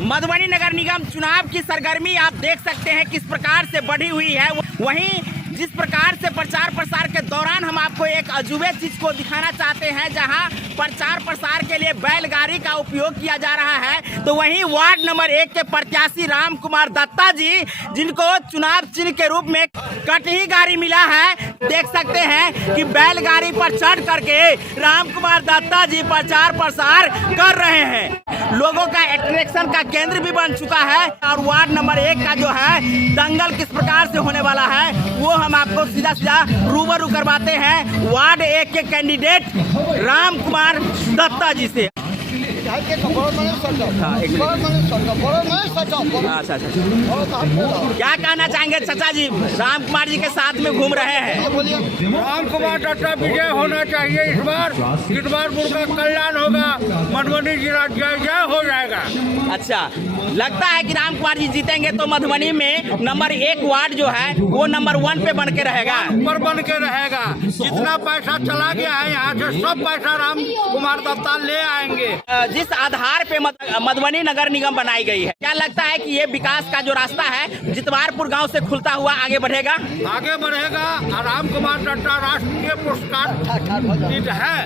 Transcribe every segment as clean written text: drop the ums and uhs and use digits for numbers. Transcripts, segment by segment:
मधुबनी नगर निगम चुनाव की सरगर्मी आप देख सकते हैं किस प्रकार से बढ़ी हुई है। वहीं जिस प्रकार से प्रचार प्रसार के दौरान हम आपको एक अजूबे चीज को दिखाना चाहते हैं, जहां प्रचार प्रसार के लिए बैलगाड़ी का उपयोग किया जा रहा है, तो वहीं वार्ड नंबर 1 के प्रत्याशी राम कुमार दत्ता जी, जिनको चुनाव चिन्ह के रूप में कटही गाड़ी मिला है, देख सकते हैं कि बैलगाड़ी पर चढ़ करके राम कुमार दत्ता जी प्रचार प्रसार कर रहे हैं। लोगों का अट्रैक्शन का केंद्र भी बन चुका है और वार्ड नंबर 1 का जो है दंगल किस प्रकार से होने वाला है वो हम आपको सीधा सीधा रूबरू करवाते हैं वार्ड 1 के कैंडिडेट राम कुमार दत्ता जी से। क्या कहना चाहेंगे चाचा जी, राम कुमार जी के साथ में घूम रहे हैं? राम कुमार दत्ता विजय होना चाहिए इस बार का कल्याण होगा, मधुबनी जिला जय जय हो जाएगा। अच्छा, लगता है कि राम कुमार जी जीतेंगे तो मधुबनी में नंबर 1 वार्ड जो है वो नंबर 1 पे बन के रहेगा, ऊपर बन के रहेगा। जितना पैसा चला गया है यहाँ से सब पैसा राम कुमार दत्ता ले आएंगे। जिस आधार पे मधुबनी नगर निगम बनाई गई है, क्या लगता है कि ये विकास का जो रास्ता है जितवारपुर गांव से खुलता हुआ आगे बढ़ेगा? आगे बढ़ेगा। राम कुमार दत्ता राष्ट्रीय पुरस्कार है,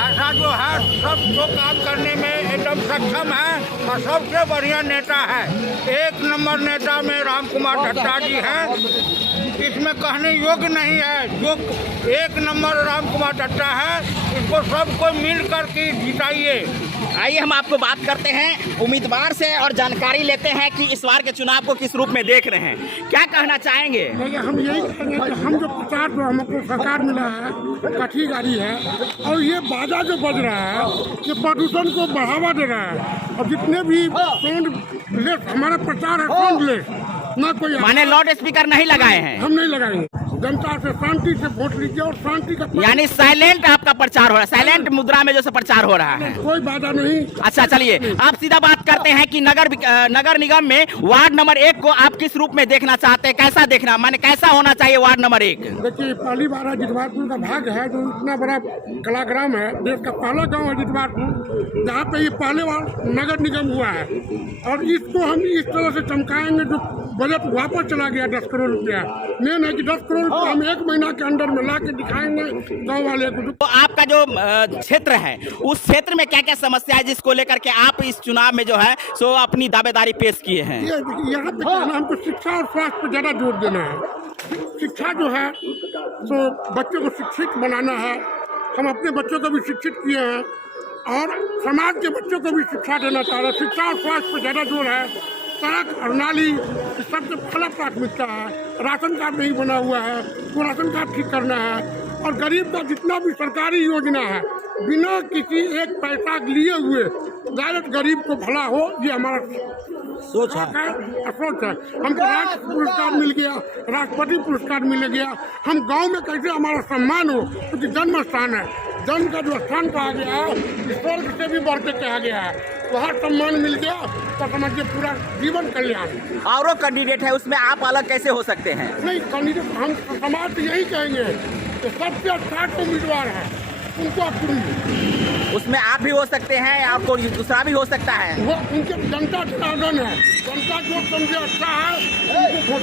ऐसा जो है सबको काम करने में एकदम सक्षम है और सबसे बढ़िया नेता है। 1 नंबर नेता में राम कुमार दत्ता जी हैं, इसमें कहने योग्य नहीं है। जो 1 नंबर राम कुमार दत्ता है, इसको सबको मिल कर के जिताइए। आइए हम आपको बात करते हैं उम्मीदवार से और जानकारी लेते हैं कि इस बार के चुनाव को किस रूप में देख रहे हैं, क्या कहना चाहेंगे? हम यही कहेंगे कि हम जो प्रचार जो हमको सरकार मिला है कटही गाड़ी है और ये बाजा जो बज रहा है ये प्रदूषण को बढ़ावा दे रहा है और जितने भी साउंड लेस हमारा प्रचार है साउंड लेस, ना कोई माने लाउड स्पीकर नहीं लगाए हैं? हम नहीं लगाएंगे। जनता से शांति से वोट लीजिए और शांति का यानी साइलेंट आपका प्रचार हो रहा है, साइलेंट मुद्रा में जो प्रचार हो रहा है, कोई बाधा नहीं। अच्छा चलिए आप सीधा बात करते हैं कि नगर निगम में वार्ड नंबर 1 को आप किस रूप में देखना चाहते हैं, कैसा देखना, माने कैसा होना चाहिए वार्ड नंबर 1? देखिए, पहली बार जितवारपुर का भाग है जो इतना बड़ा कलाग्राम है, देश का पहला गाँव है जितवारपुर, जहाँ पे ये पहले बार नगर निगम हुआ है और इसको हम इस तरह से चमकाएंगे। जो बजट वापस चला गया 10 करोड़ रुपया, मेन है कि 10 करोड़ रुपया हम 1 महीना के अंदर में ला के दिखाएंगे गाँव वाले को। तो आपका जो क्षेत्र है उस क्षेत्र में क्या क्या समस्या है जिसको लेकर के आप इस चुनाव में जो है सो अपनी दावेदारी पेश किए हैं? यहाँ पे कहना हमको शिक्षा और स्वास्थ्य पर ज्यादा जोर देना है। शिक्षा जो है तो बच्चों को शिक्षित बनाना है, हम अपने बच्चों को भी शिक्षित किए हैं और समाज के बच्चों को भी शिक्षा देना चाह रहे हैं। शिक्षा और स्वास्थ्य पर ज्यादा जोर है। सड़क और नाली सबसे पहला प्राथमिकता है। राशन कार्ड नहीं बना हुआ है, वो राशन कार्ड ठीक करना है और गरीब का जितना भी सरकारी योजना है बिना किसी एक पैसा लिए हुए डायरेक्ट गरीब को भला हो, ये हमारा सोच है। हमको राष्ट्र पुरस्कार मिल गया, राष्ट्रपति पुरस्कार मिल गया। हम गांव में कैसे हमारा सम्मान हो, क्योंकि जन्म स्थान है, जन्म का जो स्थान कहा गया है स्वर्ग से भी बढ़ के कहा गया है, वहाँ सम्मान मिल गया तो समझिए पूरा जीवन कल्याण। और कैंडिडेट है उसमें आप अलग कैसे हो सकते हैं? नहीं, कैंडिडेट हम समाज से यही कहेंगे कि सबसे अच्छा उम्मीदवार है उनको आप चुनिए। उसमें आप भी हो सकते हैं या कोई दूसरा भी हो सकता है? वो उनके जनता के आंदोलन है, जनता जो समझे अच्छा है उनको वोट।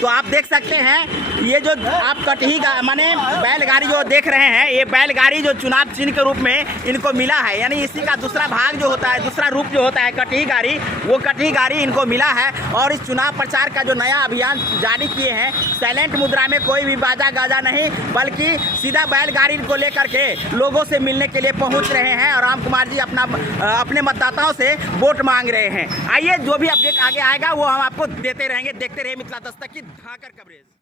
तो आप देख सकते हैं ये जो आप कटही माने बैलगाड़ी जो देख रहे हैं, ये बैलगाड़ी जो चुनाव चिन्ह के रूप में इनको मिला है, यानी इसी का दूसरा भाग जो होता है, दूसरा रूप जो होता है कटही गाड़ी, वो कटही गाड़ी इनको मिला है। और इस चुनाव प्रचार का जो नया अभियान जारी किए हैं, साइलेंट मुद्रा में कोई भी बाजा गाजा नहीं, बल्कि सीधा बैलगाड़ी को लेकर के लोगों से मिलने के लिए पहुंच रहे हैं और राम कुमार जी अपने मतदाताओं से वोट मांग रहे हैं। आइए जो भी अपडेट आगे आएगा वो हम आपको देते रहेंगे। देखते रहिए मिथिला दस्तक की धाकर कवरेज।